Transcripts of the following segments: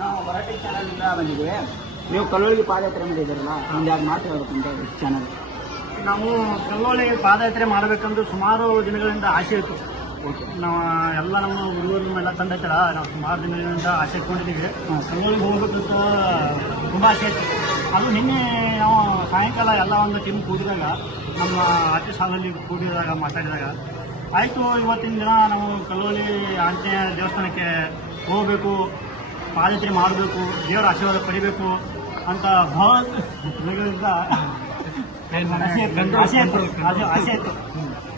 ನಾವು ಮರಾಠಿ ಚಾನಲಿಂದ ಬಂದಿದ್ದೀವಿ. ನೀವು ಕಲ್ಲೋಳಿಗೆ ಪಾದಯಾತ್ರೆ ಮಾಡಿದ್ದೀರಲ್ಲ ಒಂದು ಎರಡು ಮಾತು ಹೇಳ್ಬೇಕು ಅಂತ ಚಾನಲ್ ನಾವು ಕಲ್ಲೋಳಿ ಪಾದಯಾತ್ರೆ ಮಾಡಬೇಕಂದು ಸುಮಾರು ದಿನಗಳಿಂದ ಆಸೆ ಇತ್ತು. ನಾವು ಎಲ್ಲ ನಮ್ಮ ಹುಡುಗರು ಎಲ್ಲ ತಂದೈತಲ್ಲ ನಾವು ಸುಮಾರು ದಿನಗಳಿಂದ ಆಸೆ ಇಟ್ಕೊಂಡಿದ್ದೀವಿ. ಕಲ್ಲೋಳಿಗೆ ಹೋಗ್ಬೇಕಂತ ತುಂಬ ಆಸೆ ಇತ್ತು. ಅದು ನಿನ್ನೆ ನಾವು ಸಾಯಂಕಾಲ ಎಲ್ಲ ಒಂದು ಟೀಮ್ ಕೂಡಿದಾಗ ನಮ್ಮ ಅತಿ ಸಾಲಲ್ಲಿ ಕೂಡಿದಾಗ ಮಾತಾಡಿದಾಗ ಆಯಿತು ಇವತ್ತಿನ ದಿನ ನಾವು ಕಲ್ಲೋಳಿ ಆಂಜನೇಯ ದೇವಸ್ಥಾನಕ್ಕೆ ಹೋಗಬೇಕು. ಪಾದಯಾತ್ರೆ ಮಾಡಬೇಕು ದೇವರ ಆಶೀರ್ವಾದ ಪಡಿಬೇಕು ಅಂತ ದಿನಗಳಿಂದ ಆಸೆ. ಆಸೆ ಇತ್ತು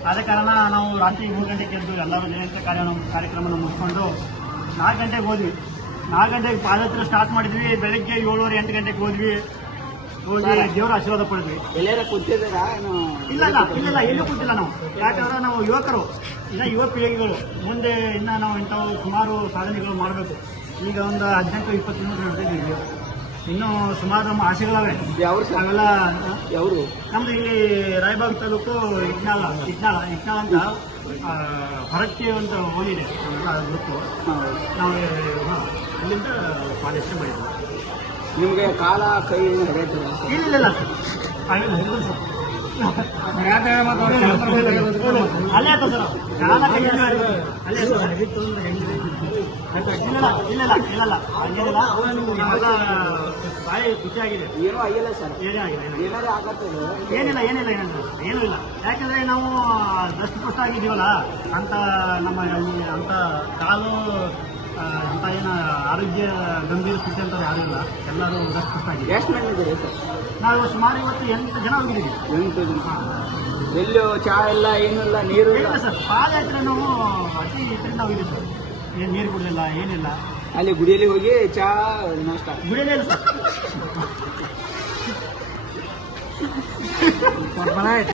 ಆದ ಕಾರಣ ನಾವು ರಾತ್ರಿ ಮೂರು ಗಂಟೆಗೆ ಎದ್ದು ಎಲ್ಲರೂ ಜಯಂತ ಕಾರ್ಯ ಕಾರ್ಯಕ್ರಮವನ್ನು ಮುಗಿಸ್ಕೊಂಡು ನಾಲ್ಕು ಗಂಟೆಗೆ ಹೋದ್ವಿ. ನಾಲ್ಕು ಗಂಟೆಗೆ ಪಾದಯಾತ್ರೆ ಸ್ಟಾರ್ಟ್ ಮಾಡಿದ್ವಿ. ಬೆಳಗ್ಗೆ ಏಳುವರೆ ಎಂಟು ಗಂಟೆಗೆ ಹೋದ್ವಿ. ಹೋಗಿ ದೇವರ ಆಶೀರ್ವಾದ ಪಡೆದ್ವಿ. ಇಲ್ಲ ಇಲ್ಲ ಇಲ್ಲ ಎಲ್ಲೂ ಕೂತಿಲ್ಲ ನಾವು. ಯಾಕಂದ್ರೆ ನಾವು ಯುವಕರು ಇನ್ನ ಯುವ ಪೀಳಿಗೆಗಳು. ಮುಂದೆ ಇನ್ನ ನಾವು ಇಂಥವು ಸುಮಾರು ಸಾಧನೆಗಳು ಮಾಡಬೇಕು. ಈಗ ಒಂದು ಹದಿನೆಂಟು ಇಪ್ಪತ್ತು ಕಿಲೋಮೀಟರ್ ನಡೆದಿದ್ದೀವಿ ಇನ್ನೂ ಸುಮಾರು ನಮ್ಮ ಆಸೆಗಳವೆ. ಯಾವ ಅವೆಲ್ಲ ಯಾವರು? ನಮ್ದು ಇಲ್ಲಿ ರಾಯಬಾಗ್ ತಾಲೂಕು ಇಟ್ನಾಳ ಇಟ್ನಾಳ ಇಟ್ನಾಳ ಅಂತ ಹೊರಕ್ಕೆ ಒಂದು ಹೋಗಿದೆ ಗ್ರೂಪು. ನಾವು ಅಲ್ಲಿಂದ ಪಾದಯಾತ್ರೆ ಮಾಡಿದ್ವಿ. ನಿಮಗೆ ಕಾಲ ಕೈ ಇಲ್ಲ ಇಲ್ಲ ಸರ್. ಆಗಿಲ್ಲ, ಸರ್. ಸರ್ ಬಾಯಿ ಖುಷಿಯಾಗಿದೆ ಆಗಿಲ್ಲ ಸರ್ ಆಗಿಲ್ಲ. ಏನಿಲ್ಲ ಏನಿಲ್ಲ ಏನಿಲ್ಲ ಏನೂ ಇಲ್ಲ ಯಾಕಂದ್ರೆ ನಾವು ದಷ್ಟಪುಷ್ಟ ಆಗಿದ್ದೀವಲ್ಲ ಅಂತ ನಮ್ಮ ಅಂತ ಕಾಲು ಅಂತ ಏನು ಆರೋಗ್ಯ ಗಂಭೀರ ಸ್ಥಿತಿ ಅಂತ ಯಾರೂ ಇಲ್ಲ ಎಲ್ಲರೂ ದಷ್ಟಪುಷ್ಟ ಆಗಿದೆ ಎಷ್ಟು ಮಂದಿ ಇದ್ದೀರಿ ಸರ್? ನಾವು ಸುಮಾರು ಇವತ್ತು ಎಂಟು ಜನ ಹೋಗಿದ್ದೀವಿ. ಎಂಟು ಜನ. ಎಲ್ಲೂ ಚಹಾ ಇಲ್ಲ ಏನಿಲ್ಲ ನೀರು ಇಲ್ಲ? ಸರ್ ಪಾದಯಾತ್ರೆ ನಾವು ಅತಿ ಇದರಿಂದ ಹೋಗಿದ್ದೀವಿ ಸರ್. ಏನು ನೀರು ಕುಡಿದಿಲ್ಲ ಏನಿಲ್ಲ. ಅಲ್ಲಿ ಗುಡಿಯಲ್ಲಿ ಹೋಗಿ ಚಹಾ ನಷ್ಟ. ಗುಡಿಯಲ್ಲಿ ಇಲ್ಲ ಸರ್.